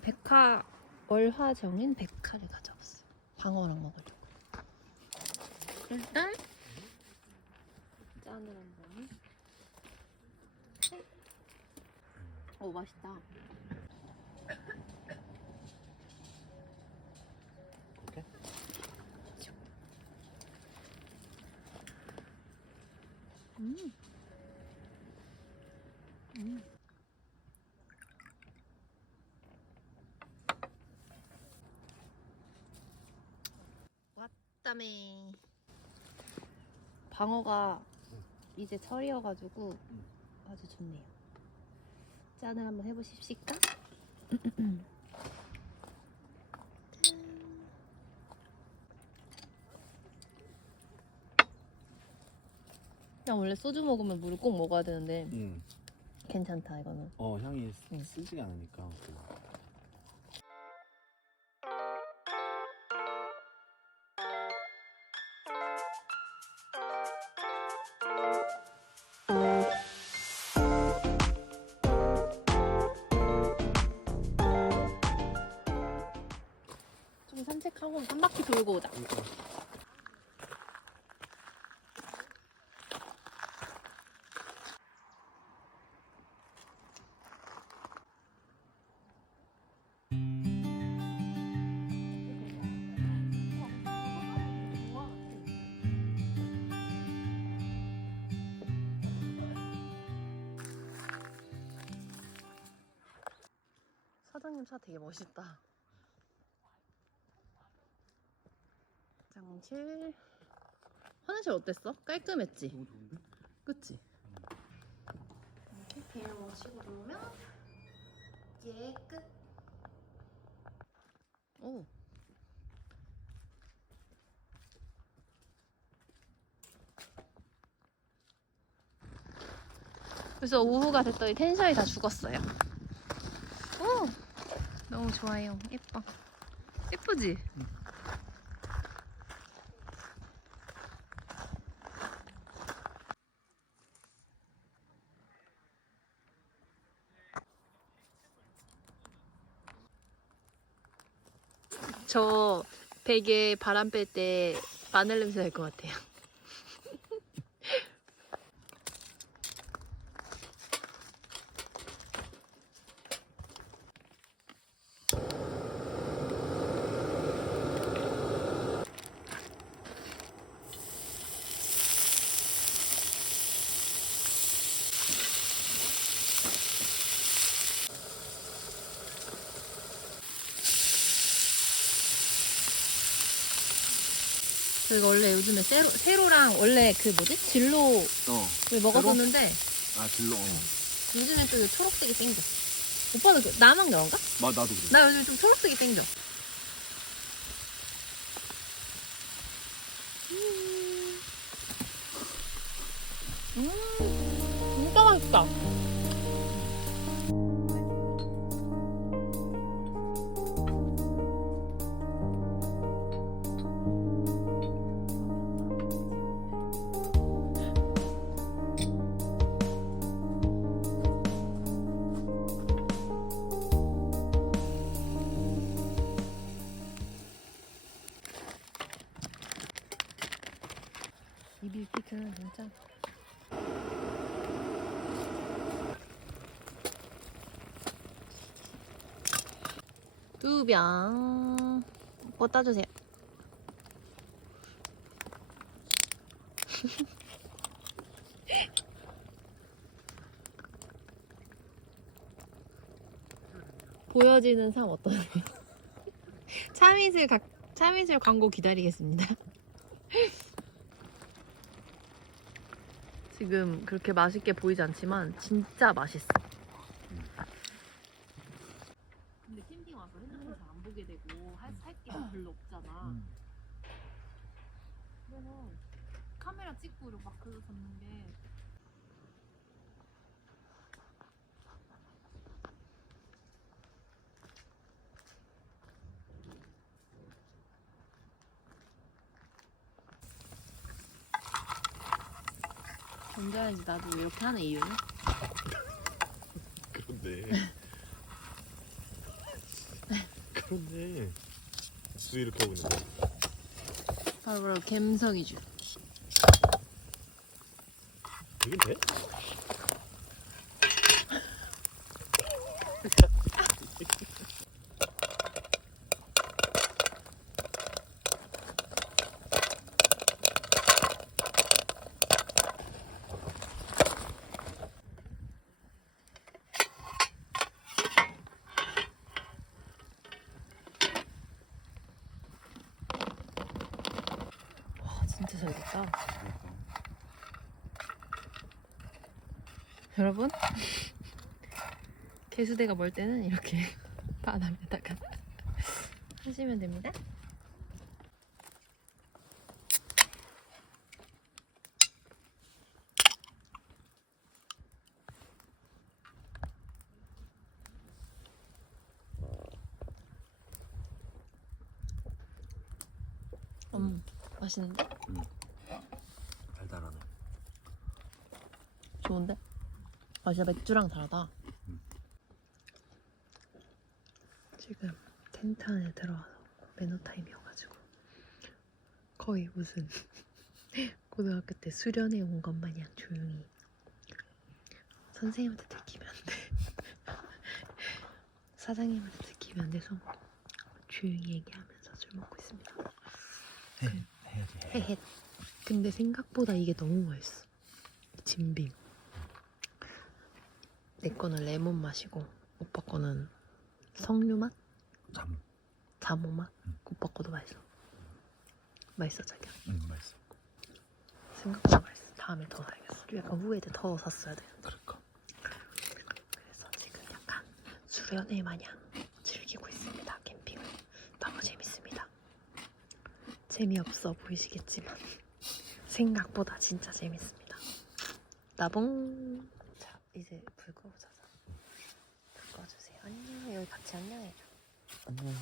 백화 월화정인 백화를 가져왔어. 방어랑 먹으려고. 일단 짠을 한번. 오 맛있다. 왔다메. 방어가 이제 철이어가지고 아주 좋네요. 짠을 한번 해보십시까? 그냥 원래 소주 먹으면 물을 꼭 먹어야 되는데 응. 괜찮다 이거는. 어 향이 응. 쓰지가 않으니까. 산책하고 한 바퀴 돌고 오자. 사장님 차 되게 멋있다. 장실. 화장실 어땠어? 깔끔했지? 너무 좋은데? 그치? 이렇게 비닐봉 치고 들어오면 얘 끝. 오. 그래서 오후가 됐더니 텐션이 다 죽었어요. 오! 너무 좋아요. 예뻐. 예쁘지? 저 베개 바람 뺄 때 마늘 냄새 날 것 같아요. 저희가 원래 요즘에 세로, 세로랑 원래 그 뭐지? 진로를 어. 먹어보는데 아 들러. 어. 요즘에 좀 초록색이 땡겨. 오빠는 그, 나만 그런가? 마 나도 그래. 나 요즘 좀 초록색이 땡겨. 음, 진짜 맛있다. 이 밀피크는 진짜. 두 병. 꽂다 주세요. 보여지는 삶 어떠세요? 참이슬 각 참이슬 광고 기다리겠습니다. 지금 그렇게 맛있게 보이지 않지만 진짜 맛있어. 근데 캠핑 와서 핸드폰 잘 안 보게 되고 할게 별로 없잖아. 음. 그래서 카메라 찍고 이렇게 막 글로 잡는 게 전자레인지 나도 이렇게 하는 이유는? 그런데. 그런데 왜 이렇게 하고 있는 거야? 바로 바로 갬성이죠. 이게 돼? 와 진짜 잘 됐다. 여러분 개수대가 멀 때는 이렇게 바닥에다가 하시면 됩니다. 음 맛있는데? 달달하네. 좋은데? 아 진짜 맥주랑 다르다. 음. 지금 텐트 안에 들어와서 매너 타임이어가지고 거의 무슨 고등학교 때 수련회 온 것 마냥 조용히 선생님한테 들키면 안 돼. 사장님한테 들키면 안 돼서 조용히 얘기하면서 술 먹고 있습니다. 해 해야지. 해. 근데 생각보다 이게 너무 맛있어. 진빔. 내 거는 레몬 맛이고 오빠 거는 석류 맛, 잠. 자모 맛. 음. 오빠 거도 맛있어. 맛있어 자기야. 응 맛있어. 생각보다 맛있어. 다음에 더 사야겠어. 약간 후회돼 더 샀어야 돼. 그럴까? 그래서 지금 약간 수련회 마냥 즐기고 있습니다. 캠핑을 너무 재밌습니다. 재미없어 보이시겠지만 생각보다 진짜 재밌습니다. 나봉. 자 이제 불 꺼보자자. 불 꺼주세요. 안녕. 여기 같이 안녕해줘. 안녕.